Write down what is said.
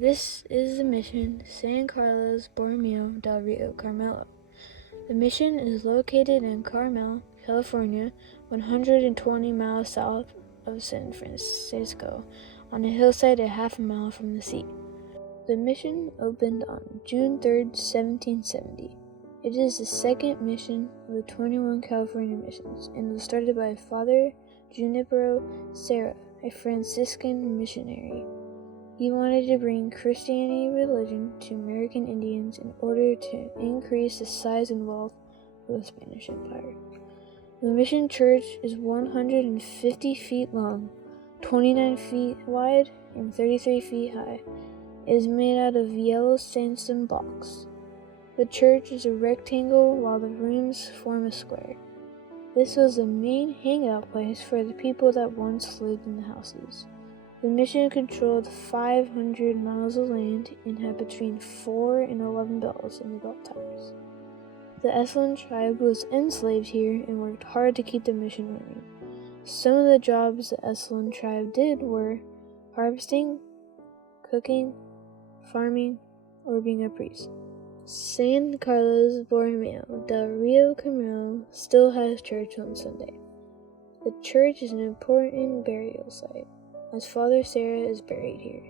This is the mission San Carlos Borromeo del Rio Carmelo. The mission is located in Carmel, California, 120 miles south of San Francisco, on a hillside a half a mile from the sea. The mission opened on June 3, 1770. It is the second mission of the 21 California missions and was started by Father Junipero Serra, a Franciscan missionary. He wanted to bring Christianity religion to American Indians in order to increase the size and wealth of the Spanish Empire. The mission church is 150 feet long, 29 feet wide, and 33 feet high. It is made out of yellow sandstone blocks. The church is a rectangle while the rooms form a square. This was the main hangout place for the people that once lived in the houses. The mission controlled 500 miles of land and had between 4 and 11 bells in the bell towers. The Esalen tribe was enslaved here and worked hard to keep the mission running. Some of the jobs the Esalen tribe did were harvesting, cooking, farming, or being a priest. San Carlos Borromeo del Rio Carmelo still has church on Sunday. The church is an important burial site, as Father Serra is buried here.